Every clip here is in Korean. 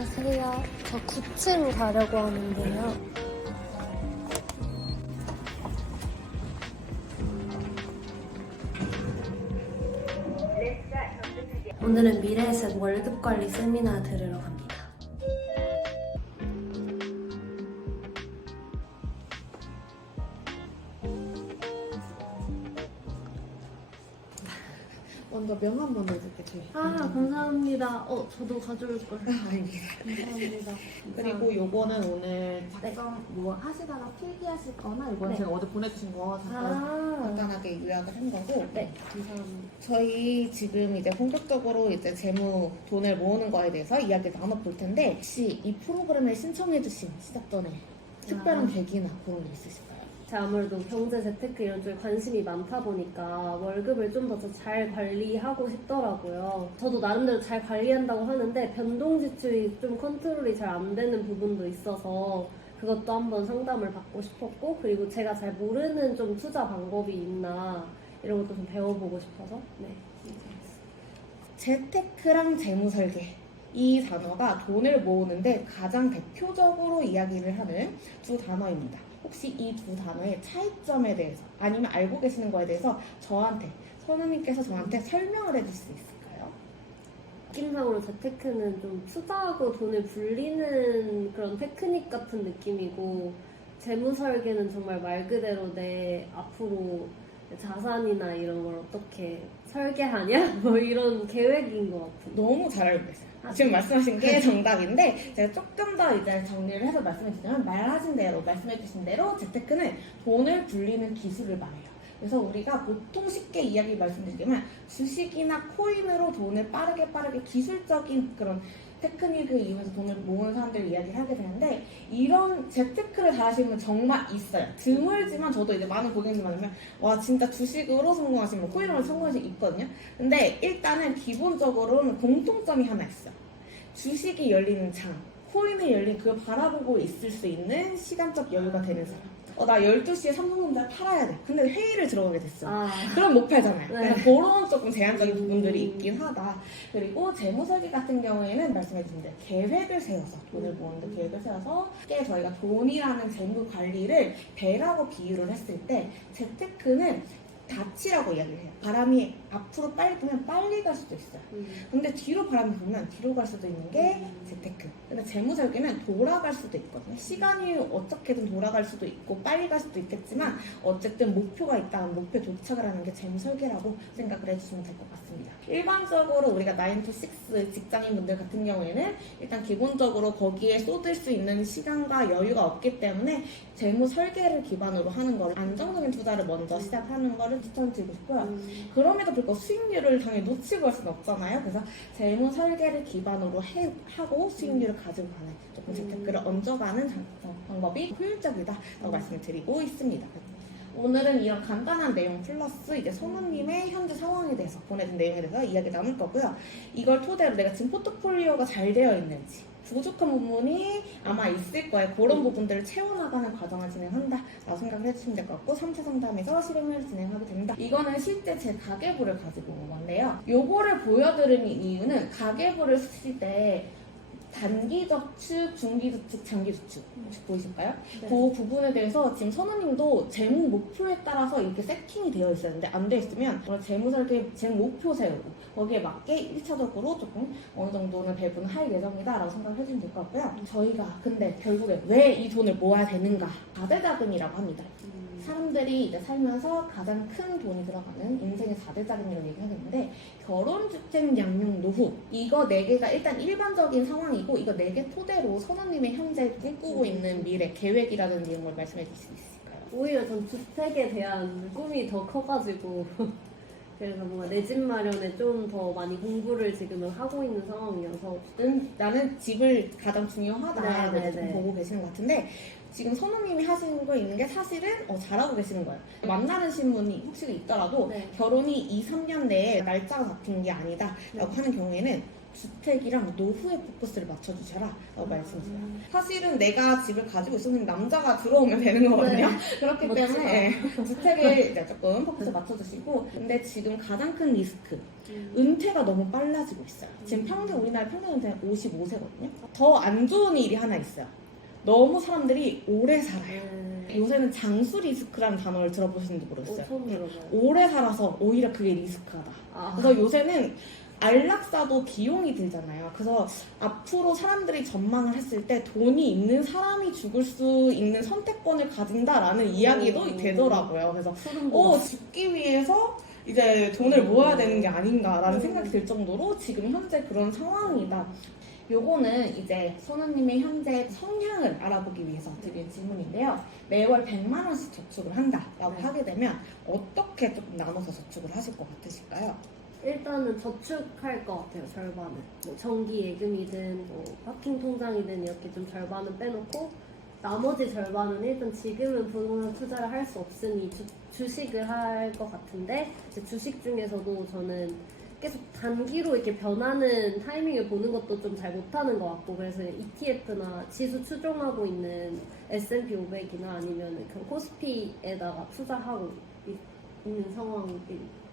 안녕하세요. 저 9층 가려고 하는데요. 오늘은 미래에셋 월급관리 세미나 들으러 갑니다. 먼저 명 한번 넣어줄게. 감사합니다. 저도 가져올 걸. 아닙니다. 감사합니다. 그리고 요거는 오늘 작성 뭐 하시다가 필기하실 거나 이건 네. 제가 어제 보내주신 거 잠깐 간단하게 요약을 한 거고. 네, 감사합니다. 저희 지금 이제 본격적으로 이제 재무 돈을 모으는 거에 대해서 이야기를 나눠볼 텐데 혹시 이 프로그램을 신청해주신 시작 전에 특별한 계기나 그런 게 있으실까요? 제가 아무래도 경제 재테크 이런 쪽에 관심이 많다 보니까 월급을 좀 더 잘 관리하고 싶더라고요. 저도 나름대로 잘 관리한다고 하는데 변동 지출이 좀 컨트롤이 잘 안 되는 부분도 있어서 그것도 한번 상담을 받고 싶었고, 그리고 제가 잘 모르는 좀 투자 방법이 있나 이런 것도 좀 배워보고 싶어서 재테크랑 재무설계 이 단어가 돈을 모으는데 가장 대표적으로 이야기를 하는 두 단어입니다. 혹시 이 두 단어의 차이점에 대해서 아니면 알고 계시는 거에 대해서 선우님께서 저한테 설명을 해줄 수 있을까요? 느낌상으로 재테크는 좀 투자하고 돈을 불리는 그런 테크닉 같은 느낌이고, 재무 설계는 정말 말 그대로 내 앞으로 자산이나 이런 걸 어떻게 설계하냐? 뭐 이런 계획인 것 같아요. 너무 잘 알고 계세요. 지금 말씀하신 게 정답인데 제가 조금 더 이제 정리를 해서 말씀해 주자면 말하신 대로 말씀해 주신 대로 재테크는 돈을 불리는 기술을 말해요. 그래서 우리가 보통 쉽게 이야기 말씀드리면 주식이나 코인으로 돈을 빠르게 기술적인 그런 테크닉을 이용해서 돈을 모으는 사람들을 이야기를 하게 되는데, 이런 재테크를 잘하시는 분 정말 있어요. 드물지만 저도 이제 많은 고객님 만나면 와 진짜 주식으로 성공하시는 분, 코인으로 성공하시는 분 있거든요. 근데 일단은 기본적으로는 공통점이 하나 있어요. 주식이 열리는 장, 코인이 열린 그걸 바라보고 있을 수 있는 시간적 여유가 되는 사람. 나 12시에 삼성전자 팔아야 돼. 근데 회의를 들어가게 됐어. 그럼 못 팔잖아요. 네. 그런 조금 제한적인 부분들이 있긴 하다. 그리고 재무설계 같은 경우에는 말씀해주신 대로 계획을 세워서 돈을 모으는데 계획을 세워서 저희가 돈이라는 재무 관리를 배라고 비유를 했을 때 재테크는 닻이라고 이야기를 해요. 바람이 앞으로 빨리 불면 빨리 갈 수도 있어요. 근데 뒤로 바람이 불면 뒤로 갈 수도 있는 게 재테크. 근데 재무설계는 돌아갈 수도 있거든요. 시간이 어떻게든 돌아갈 수도 있고 빨리 갈 수도 있겠지만 어쨌든 목표가 있다면 목표에 도착을 하는 게 재무설계라고 생각을 해주시면 될 것 같습니다. 일반적으로 우리가 9to6 직장인분들 같은 경우에는 일단 기본적으로 거기에 쏟을 수 있는 시간과 여유가 없기 때문에 재무설계를 기반으로 하는 걸, 안정적인 투자를 먼저 시작하는 거를 추천드리고 싶고요. 그럼에도 불구하고 수익률을 당연히 놓치고 할 수는 없잖아요. 그래서 재무 설계를 기반으로 하고 수익률을 가지고 가는 조금 재테크를 얹어가는 방법이 효율적이다라고 말씀을 드리고 있습니다. 오늘은 이런 간단한 내용 플러스 이제 선우님의 현재 상황에 대해서 보내준 내용에 대해서 이야기 나눌 거고요. 이걸 토대로 내가 지금 포트폴리오가 잘 되어 있는지, 부족한 부분이 아마 있을 거예요. 그런 부분들을 채워나가는 과정을 진행한다라고 생각을 해주시면 될 것 같고, 3차 상담에서 실행을 진행하게 됩니다. 이거는 실제 제 가계부를 가지고 온 건데요. 요거를 보여드리는 이유는 가계부를 쓰실 때 단기저축, 중기저축, 장기저축 혹시 보이실까요? 네. 그 부분에 대해서 지금 선우님도 재무 목표에 따라서 이렇게 세팅이 되어 있었는데 안 되어 있으면 재무 설계, 재무 목표 세우고 거기에 맞게 1차적으로 조금 어느 정도는 배분할 예정이다 라고 생각을 해주시면 될 것 같고요. 저희가 근데 결국에 왜 이 돈을 모아야 되는가? 다대자금이라고 합니다. 사람들이 이제 살면서 가장 큰 돈이 들어가는 인생의 4대 자금이라고 얘기하겠는데, 결혼, 주택, 양육, 노후 이거 4개가 일단 일반적인 상황이고, 이거 4개 토대로 선우님의 현재 꿈꾸고 있는 미래 계획이라든지 이런 걸 말씀해 주실 수 있을까요? 오히려 전 주택에 대한 꿈이 더 커가지고 그래서 뭔가 내 집 마련에 좀 더 많이 공부를 지금은 하고 있는 상황이어서 나는 집을 가장 중요하다라고 네. 보고 계시는 것 같은데, 지금 선우님이 하시는 거 있는 게 사실은 잘하고 계시는 거예요. 만나는 신분이 혹시 있더라도 결혼이 2, 3년 내에 날짜가 잡힌 게 아니다 라고 하는 경우에는 주택이랑 노후에 포커스를 맞춰주셔라 라고 말씀드려요. 사실은 내가 집을 가지고 있었는 남자가 들어오면 되는 거거든요. 그렇기 멋지다. 때문에 주택에 이제 조금 포커스 맞춰주시고, 근데 지금 가장 큰 리스크, 은퇴가 너무 빨라지고 있어요. 지금 평균 우리나라 평균 은퇴는 55세거든요. 더 안 좋은 일이 하나 있어요. 너무 사람들이 오래 살아요. 요새는 장수 리스크라는 단어를 들어보시는지 모르겠어요. 처음 들어봐요. 오래 살아서 오히려 그게 리스크하다. 그래서 요새는 안락사도 비용이 들잖아요. 그래서 앞으로 사람들이 전망을 했을 때 돈이 있는 사람이 죽을 수 있는 선택권을 가진다라는 이야기도 되더라고요. 그래서 죽기 위해서 이제 돈을 모아야 되는 게 아닌가라는 생각이 들 정도로 지금 현재 그런 상황이다. 요거는 이제 선우님의 현재 성향을 알아보기 위해서 드린 질문인데요. 매월 100만 원씩 저축을 한다라고 하게 되면 어떻게 조금 나눠서 저축을 하실 것 같으실까요? 일단은 저축할 것 같아요. 절반은 뭐 정기 예금이든 뭐 파킹 통장이든 이렇게 좀 절반은 빼놓고 나머지 절반은 일단 지금은 부동산 투자를 할 수 없으니 주식을 할 것 같은데, 이제 주식 중에서도 저는 계속 단기로 이렇게 변하는 타이밍을 보는 것도 좀 잘 못하는 것 같고, 그래서 ETF나 지수 추종하고 있는 S&P 500이나 아니면 그 코스피에다가 투자하고 있는 상황인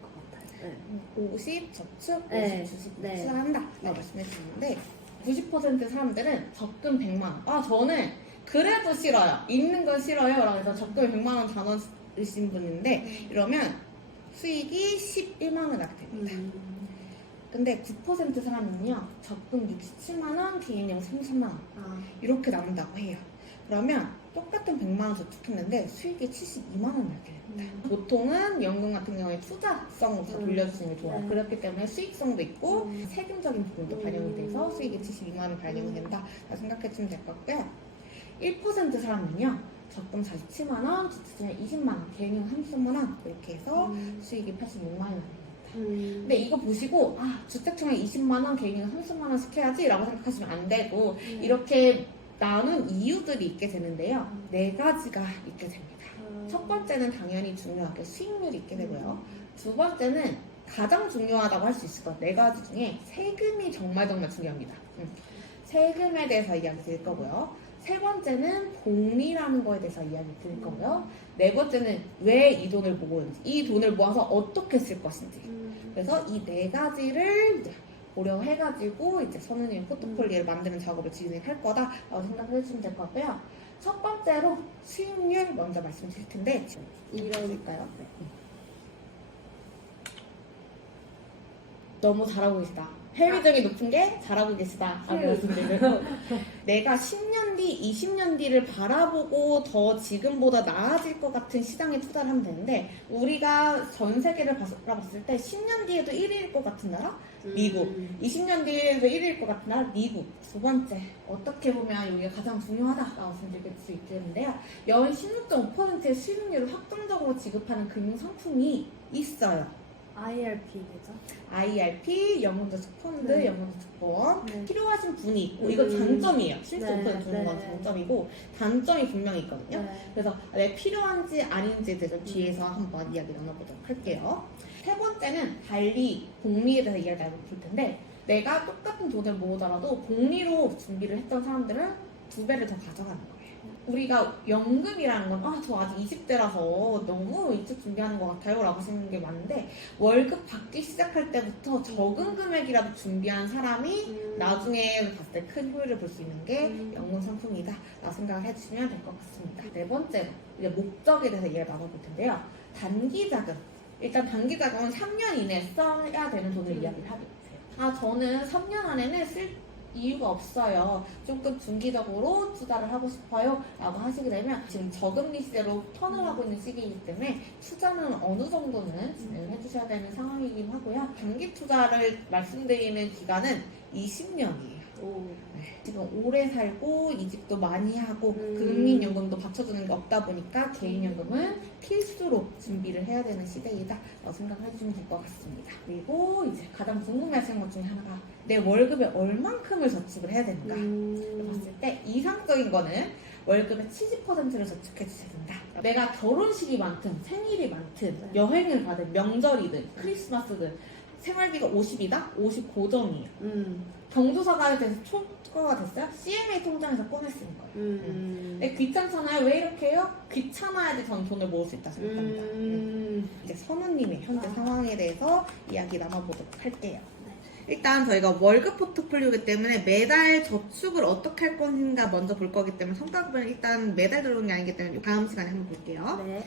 것 같아요. 네. 50 저축, 50 네. 주식 네. 투자한다 라고 말씀해 주셨는데 90% 사람들은 적금 100만 원. 저는 그래도 싫어요. 있는 건 싫어요. 라고 해서 적금 100만 원 다 넣으신 분인데 이러면 수익이 11만 원 나게 됩니다. 근데 9% 사람은요, 적금 67만 원, 개인용 33만 원 이렇게 남는다고 해요. 그러면 똑같은 100만 원 저축했는데 수익이 72만 원 나게 됩니다. 보통은 연금 같은 경우에 투자성으로 다 돌려주시는 게 좋아요. 그렇기 때문에 수익성도 있고 세금적인 부분도 반영이 돼서 수익이 72만 원 반영이 된다 생각해 주시면 될 것 같고요. 1% 사람은요, 적금 47만 원, 주택 20만 원, 개인용 33만 원 이렇게 해서 수익이 86만 원 나요. 근데 이거 보시고 주택청에 20만 원, 개인용 30만 원씩 해야지 라고 생각하시면 안 되고 이렇게 나눈 이유들이 있게 되는데요. 4가지가 있게 됩니다. 첫 번째는 당연히 중요하게 수익률이 있게 되고요. 두 번째는 가장 중요하다고 할 수 있을 것 같아요. 4가지 중에 세금이 정말 중요합니다. 세금에 대해서 이야기 드릴 거고요. 세 번째는 복리라는 거에 대해서 이야기 드릴 거고요. 네 번째는 왜 이 돈을 모으는지, 이 돈을 모아서 어떻게 쓸 것인지. 그래서 이 4가지를 이제 고려해가지고 이제 선우님 포트폴리오를 만드는 작업을 진행할 거다라고 생각을 해주시면 될 것 같고요. 첫 번째로 수익률 먼저 말씀드릴 텐데 이럴까요? 너무 잘하고 계시다. 회의적이 높은 게 잘하고 계시다. 말씀드리고 내가 10년 뒤, 20년 뒤를 바라보고 더 지금보다 나아질 것 같은 시장에 투자를 하면 되는데 우리가 전 세계를 바라봤을 때 10년 뒤에도 1위일 것 같은 나라? 미국. 20년 뒤에도 1위일 것 같은 나라? 미국. 두 번째, 어떻게 보면 여기가 가장 중요하다라고 말씀드릴 수 있겠는데요. 연 16.5%의 수익률을 확정적으로 지급하는 금융상품이 있어요. IRP겠죠? IRP, 연금저축펀드, 연금저축보험 필요하신 분이 있고 이건 장점이에요. 실제 5% 주는 건 장점이고 단점이 분명히 있거든요. 그래서 왜 필요한지 아닌지에 대해서 뒤에서 한번 이야기 나눠보도록 할게요. 세 번째는 달리 복리에 대해서 이야기 나눠볼 텐데 내가 똑같은 돈을 모으더라도 복리로 준비를 했던 사람들은 2배를 더 가져가는 거예요. 우리가 연금이라는 건 저 아직 20대라서 너무 일찍 준비하는 것 같아요 라고 하시는 게 많은데 월급 받기 시작할 때부터 적은 금액이라도 준비한 사람이 나중에 봤을 때 큰 효율을 볼 수 있는 게 연금 상품이다 라고 생각을 해주시면 될 것 같습니다. 네 번째로 이제 목적에 대해서 이야기 나눠볼 텐데요. 단기 자금. 일단 단기 자금은 3년 이내에 써야 되는 돈을 이야기를 하게 되세요. 저는 3년 안에는 쓸 이유가 없어요. 조금 중기적으로 투자를 하고 싶어요 라고 하시게 되면 지금 저금리 시대로 턴을 하고 있는 시기이기 때문에 투자는 어느 정도는 진행을 해주셔야 되는 상황이긴 하고요. 단기 투자를 말씀드리는 기간은 20년이에요. 지금 오래 살고 이직도 많이 하고 국민연금도 받쳐주는 게 없다 보니까 개인연금은 필수로 준비를 해야 되는 시대이다 라고 생각을 해주시면 될 것 같습니다. 그리고 이제 가장 궁금해하시는 것 중에 하나가 내 월급에 얼만큼을 저축을 해야 되는가 봤을 때 이상적인 거는 월급의 70%를 저축해 주셔야 된다. 내가 결혼식이 많든 생일이 많든 여행을 가든 명절이든 크리스마스든 생활비가 50이다? 55점이에요. 경조사가 돼서 초과가 됐어요? CMA 통장에서 꺼낼 수 있는 거예요. 근데 귀찮잖아요. 왜 이렇게 해요? 귀찮아야지 전 돈을 모을 수 있다 생각합니다. 이제 선우님의 현재 상황에 대해서 이야기 나눠보도록 할게요. 일단 저희가 월급 포트폴리오이기 때문에 매달 저축을 어떻게 할 것인가 먼저 볼 거기 때문에 성과급은 일단 매달 들어오는 게 아니기 때문에 다음 시간에 한번 볼게요. 네.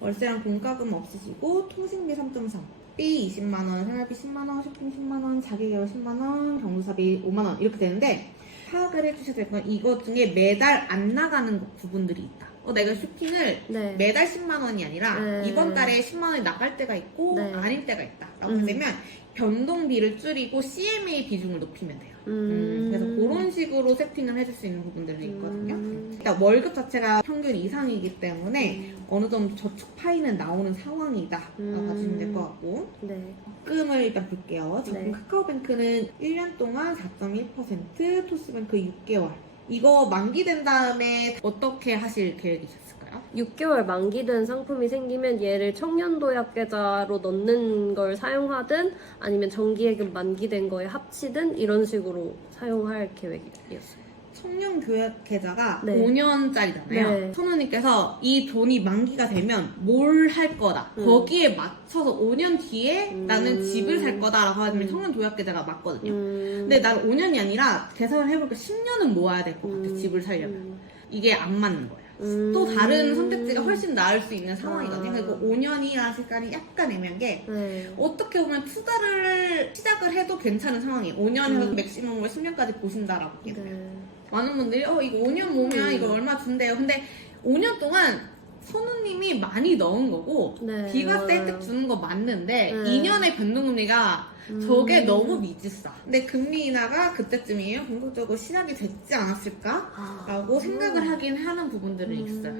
월세랑 공과금 없으시고 통신비 3.3, 비 20만원, 생활비 10만원, 쇼핑 10만원, 자기개월 10만원, 경조사비 5만원 이렇게 되는데 파악을 해주셔야 될 건 이것 중에 매달 안 나가는 부분들이 있다. 내가 쇼핑을 네. 매달 10만원이 아니라 네. 이번 달에 10만원이 나갈 때가 있고 네. 아닐 때가 있다 라고 되면 변동비를 줄이고 CMA 비중을 높이면 돼요. 그래서 그런 식으로 세팅을 해줄 수 있는 부분들이 있거든요. 일단 월급 자체가 평균 이상이기 때문에 어느 정도 저축 파이는 나오는 상황이다 라고 봐주시면 될 것 같고 네. 적금을 일단 볼게요. 적금 네. 카카오뱅크는 1년 동안 4.1%, 토스뱅크 6개월 이거 만기된 다음에 어떻게 하실 계획이셨을까요? 6개월 만기된 상품이 생기면 얘를 청년도약 계좌로 넣는 걸 사용하든 아니면 정기예금 만기된 거에 합치든 이런 식으로 사용할 계획이었어요. 청년교육 계좌가 네. 5년짜리잖아요. 네. 선우님께서 이 돈이 만기가 되면 뭘 할 거다. 거기에 맞춰서 5년 뒤에 나는 집을 살 거다라고 하면 청년교육 계좌가 맞거든요. 근데 난 5년이 아니라 계산을 해보니까 10년은 모아야 될 것 같아. 집을 살려면. 이게 안 맞는 거예요. 또 다른 선택지가 훨씬 나을 수 있는 상황이거든요. 그리고 5년이라는 색깔이 약간 애매한 게 네. 어떻게 보면 투자를 시작을 해도 괜찮은 상황이에요. 5년에서 맥시멈으로 10년까지 보신다라고 얘기해요. 네. 많은 분들이 이거 5년 모으면 이거 얼마 준대요. 근데 5년 동안 선우님이 많이 넣은 거고 네. 비과세 혜택 주는 거 맞는데 네. 2년의 변동금리가 저게 너무 미지싸. 근데 금리 인하가 그때쯤이에요. 본격적으로 시작이 됐지 않았을까라고 생각을 하긴 하는 부분들은 있어요.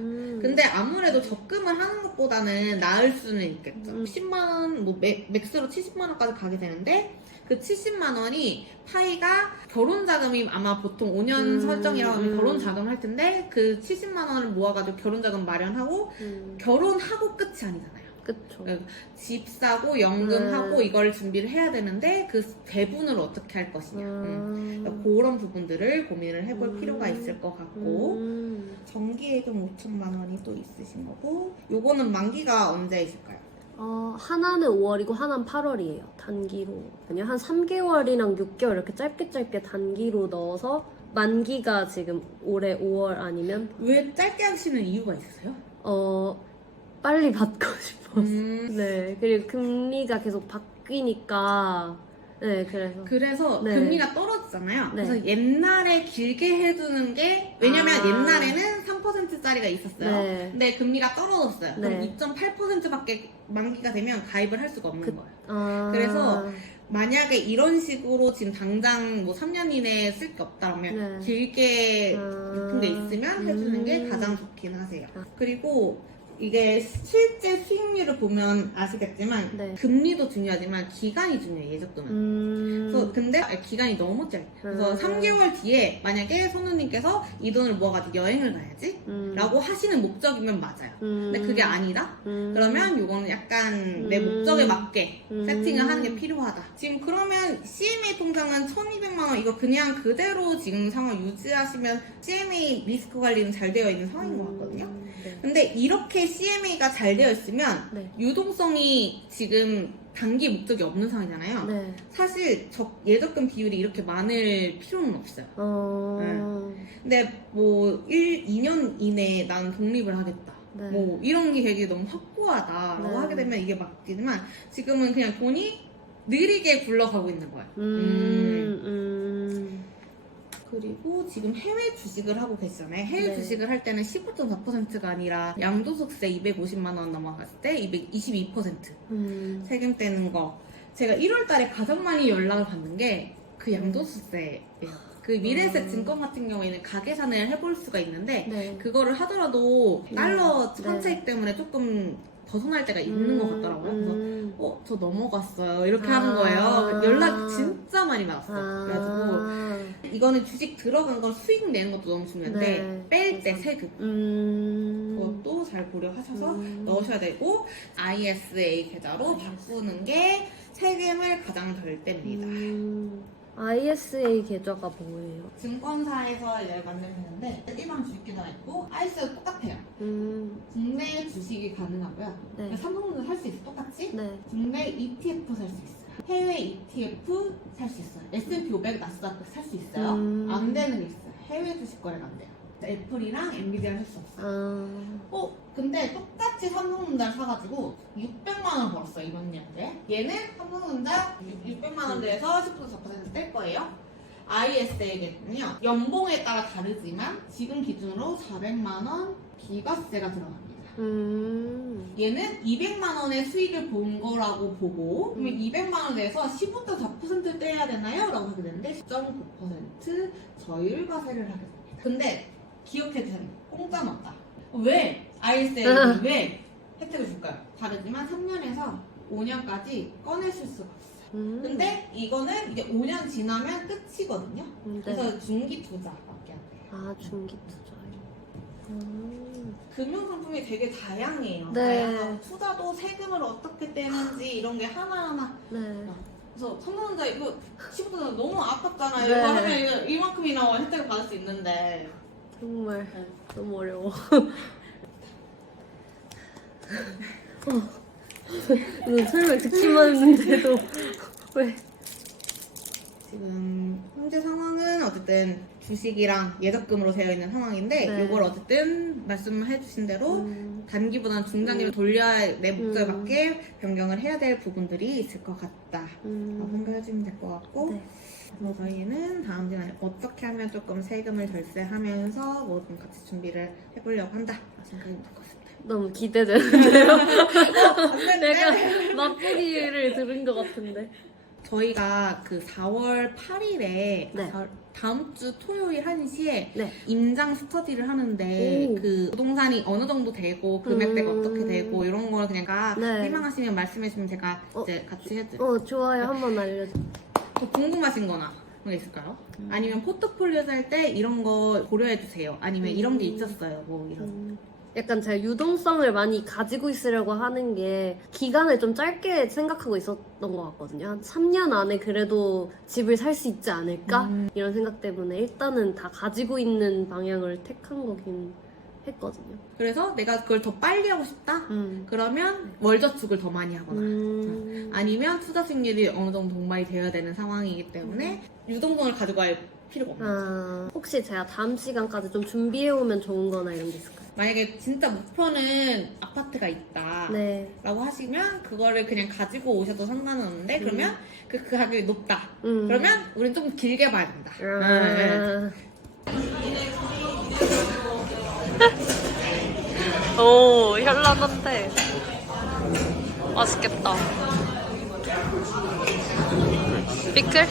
근데 아무래도 적금을 하는 것보다는 나을 수는 있겠죠. 10만 원, 뭐 맥스로 70만 원까지 가게 되는데 그 70만 원이 파이가 결혼 자금이 아마 보통 5년 설정이라고 하면 결혼 자금 할 텐데 그 70만 원을 모아가지고 결혼 자금 마련하고 결혼하고 끝이 아니잖아요. 그쵸. 집 사고 연금하고 이걸 준비를 해야 되는데 그 배분을 어떻게 할 것이냐. 그런 부분들을 고민을 해볼 필요가 있을 것 같고 정기예금 5천만 원이 또 있으신 거고 요거는 만기가 언제이실까요? 하나는 5월이고 하나는 8월이에요. 단기로. 아니요, 한 3개월이랑 6개월 이렇게 짧게 단기로 넣어서 만기가 지금 올해 5월 아니면 왜 짧게 하시는 이유가 있으세요? 빨리 받고 싶어서. 네. 그리고 금리가 계속 바뀌니까. 네, 그래서. 네. 금리가 떨어지잖아요. 네. 그래서 옛날에 길게 해두는 게, 왜냐면 옛날에는 3%짜리가 있었어요. 네. 근데 금리가 떨어졌어요. 그럼 네. 2.8%밖에 만기가 되면 가입을 할 수가 없는 거예요. 그래서. 만약에 이런 식으로 지금 당장 뭐 3년 이내에 쓸 게 없다면 네. 길게 높은 게 있으면 해주는 게 가장 좋긴 하세요. 그리고 이게 실제 수익률을 보면 아시겠지만 네. 금리도 중요하지만 기간이 중요해요. 예적금은. 그래서 근데 기간이 너무 짧아요. 그래서 3개월 뒤에 만약에 선우님께서 이 돈을 모아가지고 여행을 가야지 라고 하시는 목적이면 맞아요. 근데 그게 아니다? 그러면 이거는 약간 내 목적에 맞게 세팅을 하는 게 필요하다. 지금 그러면 CMA 통장은 1200만 원 이거 그냥 그대로 지금 상황 유지하시면 CMA 리스크 관리는 잘 되어 있는 상황인 것 같거든요. 네. 근데 이렇게 CMA가 잘 되어 있으면 네. 유동성이 지금 단기 목적이 없는 상황이잖아요. 네. 사실 예적금 비율이 이렇게 많을 필요는 없어요. 근데 뭐 2년 이내에 난 독립을 하겠다. 네. 뭐 이런 게 되게 너무 확고하다라고 네. 하게 되면 이게 맞지만 지금은 그냥 돈이 느리게 굴러가고 있는 거예요. 그리고 지금 해외 주식을 하고 계시잖아요. 해외 네. 주식을 할 때는 15.4%가 아니라 양도소득세 250만 원 넘어갔을 때 222% 세금 떼는 거. 제가 1월 달에 가장 많이 연락을 받는 게 그 양도소득세예요. 그 미래에셋 증권 같은 경우에는 가계산을 해볼 수가 있는데 네. 그거를 하더라도 달러 네. 환차익 때문에 조금 벗어날 때가 있는 것 같더라고요. 그래서 저 넘어갔어요. 이렇게 하는 아. 거예요. 연락 진짜 많이 받았어요. 그래가지고 이거는 주식 들어간 걸 수익 내는 것도 너무 중요한데 네. 뺄 때 세금 그것도 잘 고려하셔서 넣으셔야 되고 ISA 계좌로 바꾸는 게 세금을 가장 덜 뗍니다. ISA 계좌가 뭐예요? 증권사에서 이제 만들면 되는데 일반 주식 계좌가 있고 ISA도 똑같아요. 국내 주식이 가능하고요. 네. 삼성전자 살 수 있어 똑같이. 네. 국내 ETF 살 수 있어요. 해외 ETF 살 수 있어요. S&P 500 나스다크 살 수 있어요. 안 되는 게 있어요. 해외 주식 거래가 안 돼요. 애플이랑 엔비디아를 살 수 없어요. 근데 똑같이 삼성전자를 사가지고 600만 원 벌었어요 이번 년도에. 얘는 삼성전자 600만 원 대에서 10% 4% 뗄 거예요. ISA겠군요. 연봉에 따라 다르지만 지금 기준으로 400만 원 비과세가 들어갑니다. 얘는 200만 원의 수익을 본 거라고 보고 그러면 200만 원에서 15.4% 떼야 되나요? 라고 하게 되는데 10.9% 저율과세를 하게 됩니다. 근데 기억해 주세요. 공짜는 없다. 왜? ISA는 왜 혜택을 줄까요? 다르지만 3년에서 5년까지 꺼내실 수가 없어요. 근데 이거는 이제 5년 지나면 끝이거든요. 그래서 중기 투자밖에 안 돼요. 아, 중기 투자요. 금융상품이 되게 다양해요. 네. 다양하고 투자도 세금을 어떻게 떼는지 이런 게 하나하나. 네. 그래서 삼성전자 이거 15% 너무 아깝잖아요. 네. 이거 하면 이만큼이나 혜택을 받을 수 있는데. 정말 너무 어려워. 이거 설명 듣기만 했는데도 왜? 지금 현재 상황은 어쨌든 주식이랑 예적금으로 되어 있는 상황인데 네. 이걸 어쨌든 말씀해 주신 대로 단기보다는 중장기로 돌려야 내 목적에 맞게 변경을 해야 될 부분들이 있을 것 같다 라고 생각해 주시면 될 것 같고 네. 그래서 저희는 다음 시간에 어떻게 하면 조금 세금을 덜세하면서 뭐든 같이 준비를 해보려고 한다 생각이 들 것 같습니다. 너무 기대되는데요? 안 되는데? 내가 맛보기를 들은 것 같은데. 저희가 그 4월 8일에 네. 다음 주 토요일 1시에 네. 임장 스터디를 하는데 오. 그 부동산이 어느 정도 되고 금액대가 어떻게 되고 이런 걸 그냥 네. 희망하시면 말씀해 주시면 제가 이제 같이 해드릴게요. 좋아요. 한번 알려줘. 더 궁금하신 거나 그런 게 있을까요? 아니면 포트폴리오 살 때 이런 거 고려해 주세요. 아니면 이런 게 있었어요. 뭐 이런. 약간 제가 유동성을 많이 가지고 있으려고 하는 게 기간을 좀 짧게 생각하고 있었던 것 같거든요. 한 3년 안에 그래도 집을 살 수 있지 않을까? 이런 생각 때문에 일단은 다 가지고 있는 방향을 택한 거긴 했거든요. 그래서 내가 그걸 더 빨리 하고 싶다? 그러면 월저축을 더 많이 하거나 아니면 투자 수익률이 어느 정도 동반이 되어야 되는 상황이기 때문에 유동성을 가져갈 필요가 없는 거죠. 혹시 제가 다음 시간까지 좀 준비해오면 좋은 거나 이런 게 있을까요? 만약에 진짜 목표는 아파트가 있다 네. 라고 하시면 그거를 그냥 가지고 오셔도 상관은 없는데 그러면 그 가격이 높다 그러면 우린 좀 길게 봐야 된다. 오, 현란한데 맛있겠다. 피클?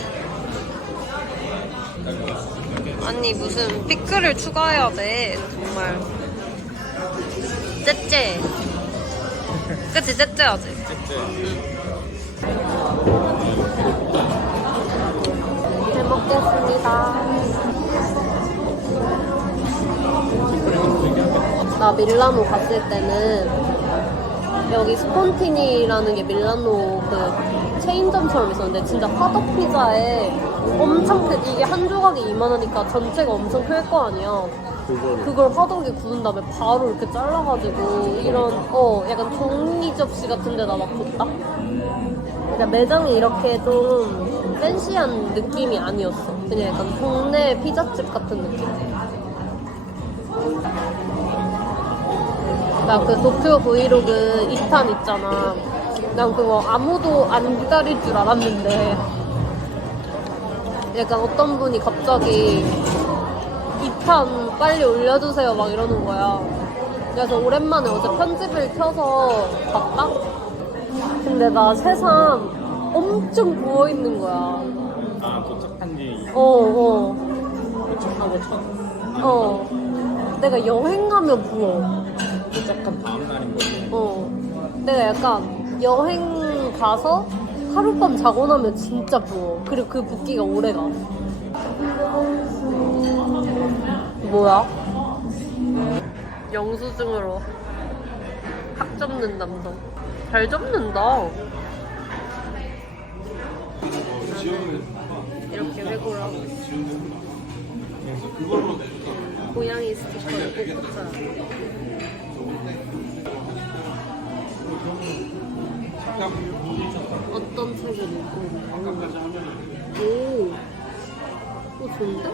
아니 무슨 피클을 추가해야 돼. 정말 째째. 그치 째째하지. 잘 먹겠습니다. 나 밀라노 갔을 때는 여기 스폰티니라는 게 밀라노 그 체인점처럼 있었는데 진짜 화덕 피자에 엄청 이게 한 조각이 2만 원이니까 전체가 엄청 클 거 아니야. 그걸 화덕에 구운 다음에 바로 이렇게 잘라가지고 이런 약간 종이 접시 같은 데다 막 줬다? 그러니까 매장이 이렇게 좀 팬시한 느낌이 아니었어. 그냥 약간 동네 피자집 같은 느낌. 나 그 도쿄 브이로그 2탄 있잖아. 난 그거 아무도 안 기다릴 줄 알았는데 약간 어떤 분이 갑자기 2탄 빨리 올려주세요 막 이러는 거야. 그래서 오랜만에 어제 편집을 켜서 봤다? 근데 나 새삼 엄청 부어있는 거야. 아, 도착한 지 도착하고 첫 내가 여행 가면 부어. 도착한 다음 날인 거지. 내가 약간 여행 가서 하룻밤 자고 나면 진짜 부어. 그리고 그 붓기가 오래 가. 뭐야? 영수증으로 학 접는 남성. 잘 접는다. 이렇게 회고를 하고 있어. 고양이 스티커를 꼭 붙여야 돼. 어떤 책을 읽고 있나요? 오, 좋은데?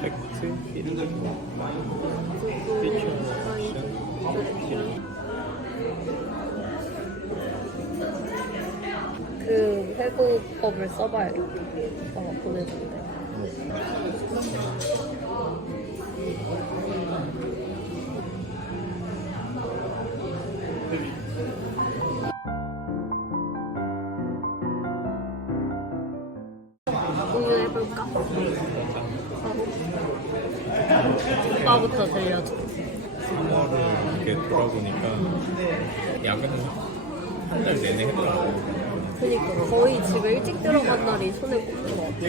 팩트, 필름, 그 회고법을 써봐야겠다. 오빠가 보내준대. 공유해볼까? 오빠부터 들려줘. 3월을 이렇게 돌아보니까 야근을 한 달 내내 했더라고. 그니까 거의 집에 일찍 들어간 날이 손에 꼽는 것 같아.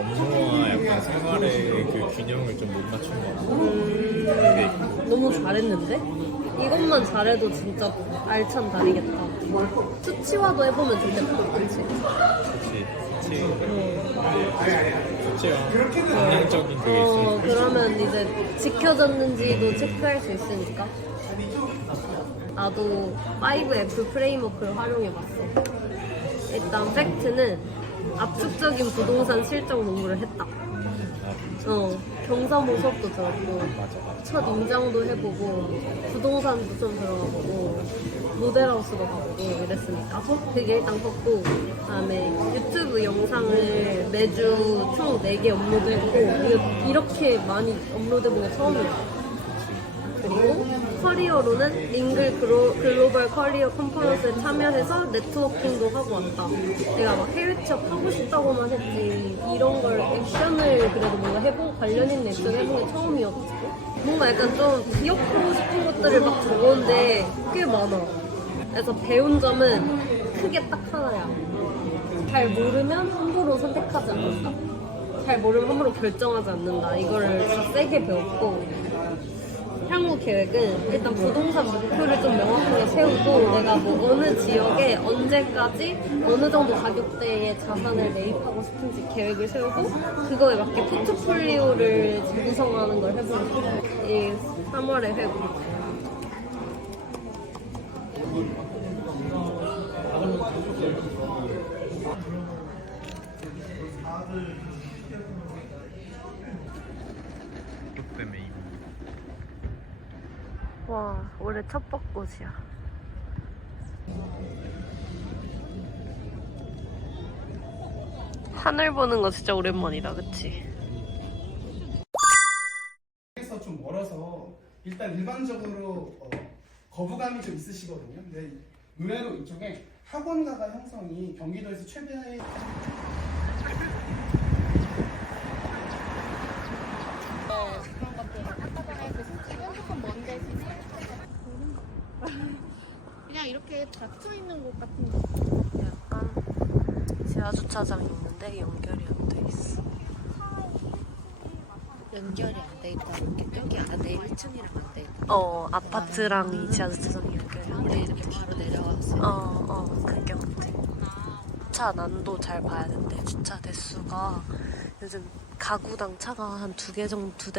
업무와 약간 생활의 그 균형을 좀 못 맞춘 것 같고. 그게 있고. 너무 잘했는데? 이것만 잘해도 진짜 알찬 달이겠다. 수치화도 해보면 좋겠다, 그치? 수치가 긍정적인 그게 있으면 그러면 이제 지켜졌는지도 체크할 수 있으니까. 나도 5F 프레임워크를 활용해봤어. 일단 팩트는 압축적인 부동산 실적 공부를 했다. 경사모 수업도 들었고 첫 임장도 해보고 부동산도 좀 들어가보고 모델하우스도 가보고 이랬으니까 그게 일단 컸고, 그다음에 유튜브 영상을 매주 총 4개 업로드했고 이렇게 많이 업로드해본 게 처음이야. 그리고 커리어로는 링글 글로벌 커리어 컨퍼런스에 참여해서 네트워킹도 하고 왔다. 내가 막 해외 취업 하고 싶다고만 했지 이런 걸 액션을 그래도 뭔가 해본 관련 있는 액션 해본 게 처음이었지. 뭔가 약간 좀 기억하고 싶은 것들을 막 적었는데 꽤 많아. 그래서 배운 점은 크게 딱 하나야. 잘 모르면 함부로 선택하지 않는다. 잘 모르면 함부로 결정하지 않는다. 이거를 진짜 세게 배웠고, 향후 계획은 일단 부동산 목표를 좀 명확하게 세우고 내가 뭐 어느 지역에 언제까지 어느 정도 가격대의 자산을 매입하고 싶은지 계획을 세우고 그거에 맞게 포트폴리오를 구성하는 걸 해보고 싶어요. 이 3월에 회고. 그 때문에 이거. 와, 올해 첫 벚꽃이야. 하늘 보는 거 진짜 오랜만이다, 그치? 에서 좀 멀어서 일단 일반적으로 거부감이 좀 있으시거든요. 근데 의외로 이쪽에 학원가가 형성이 경기도에서 최대의 그런 것들 아까 전에 그 솔직은 조금 먼 대신에 그냥 이렇게 닫혀 있는 곳 같은 거. 약간 지하주차장이 있는데 연결이 안 돼 있어. 연결이 안 돼 있다는 게 여기 안에 1층이랑 안 돼 있다. 아파트랑 이 지하주차장이 연결이 안 돼 우리 있어. 이렇게 바로 내려왔어요. 그게 문제. 주차 난도 잘 봐야 된대. 주차 대수가 요즘 가구당 차가 한 2대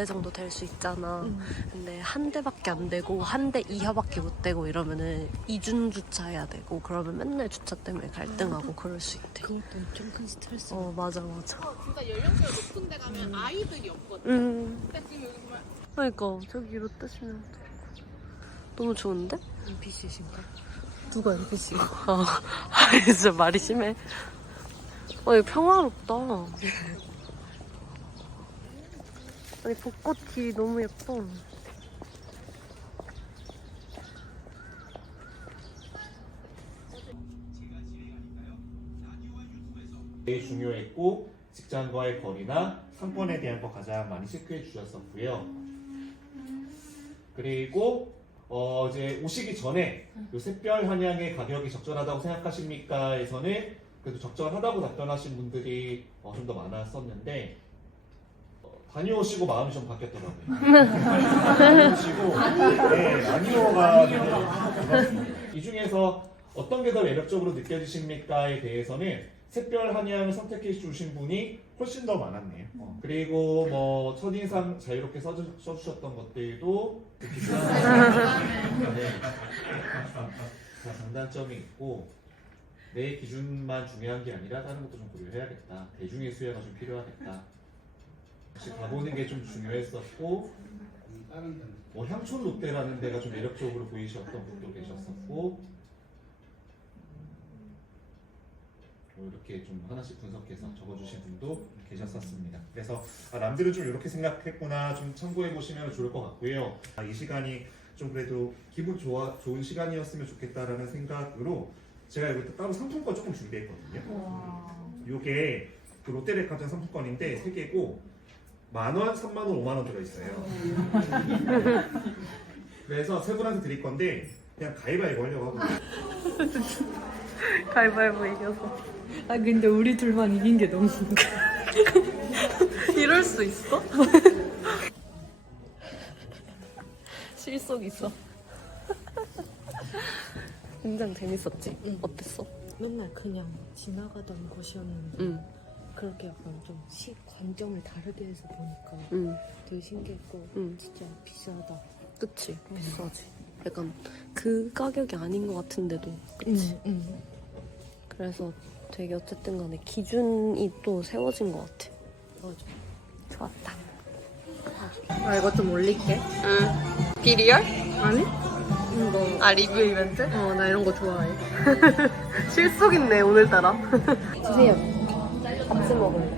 정도 될 수 있잖아. 근데 한 대밖에 안 되고 한 대 이하밖에 못 되고 이러면은 이중 주차해야 되고 그러면 맨날 주차 때문에 갈등하고 그럴 수 있대. 그것도 엄청 큰 스트레스. 맞아. 진짜 연령대가 높은 데 가면 아이들이 없거든. 근데 지금 여기 보면 그러니까 저기 롯데시면 너무 좋은데? NPC신가? 누가 NPC? 진짜 말이 심해. 이거 평화롭다. 아니 벚꽃이 너무 예뻐. 제일 중요했고 직장과의 거리나 상권에 대한 거 가장 많이 체크해 주셨었고요. 그리고 이제 오시기 전에 요 샛별 한양의 가격이 적절하다고 생각하십니까? 에서는 그래도 적절하다고 답변하신 분들이 좀 더 많았었는데 다녀오시고 마음이 좀 바뀌었더라고요. 다녀오시고 네, 아니오가 이 중에서 어떤 게 더 매력적으로 느껴지십니까?에 대해서는 샛별 한양을 선택해 주신 분이 훨씬 더 많았네요. 그리고 뭐 첫인상 자유롭게 써주셨던 것들도 다 장단점이 있고 내 기준만 중요한 게 아니라 다른 것도 좀 고려해야겠다. 대중의 수혜가 좀 필요하겠다. 혹시 가보는 게 좀 중요했었고 다른 데는 뭐 향촌 롯데라는 데가 좀 매력적으로 보이셨던 분도 계셨었고 뭐 이렇게 좀 하나씩 분석해서 적어주신 분도 계셨었습니다. 그래서 남들은 좀 이렇게 생각했구나 좀 참고해 보시면 좋을 것 같고요. 이 시간이 좀 그래도 기분 좋은 시간이었으면 좋겠다라는 생각으로 제가 여기 따로 상품권 조금 준비했거든요. 이게 그 롯데백화점 상품권인데 3개고 10,000원, 30,000원, 50,000원 들어있어요. 그래서 3분한테 드릴 건데 그냥 가위바위보 하려고 하거든요. 가위바위보 이겨서. 아 근데 우리 둘만 이긴 게 너무 이럴 수 있어? 실속 있어. 굉장히 재밌었지? 응. 어땠어? 맨날 그냥 지나가던 곳이었는데 응. 그렇게 약간 좀 관점을 다르게 해서 보니까 응. 되게 신기했고 응. 진짜 비싸다. 그치? 비싸지. 약간 그 가격이 아닌 것 같은데도. 그치? 응. 그래서 되게 어쨌든 간에 기준이 또 세워진 것 같아. 맞아. 좋았다. 아, 이거 좀 올릴게. 응. 비리얼? 아니? 아, 리뷰 이벤트? 나 이런 거 좋아해. 실속 있네, 오늘따라. 주세요. 같이 먹을래.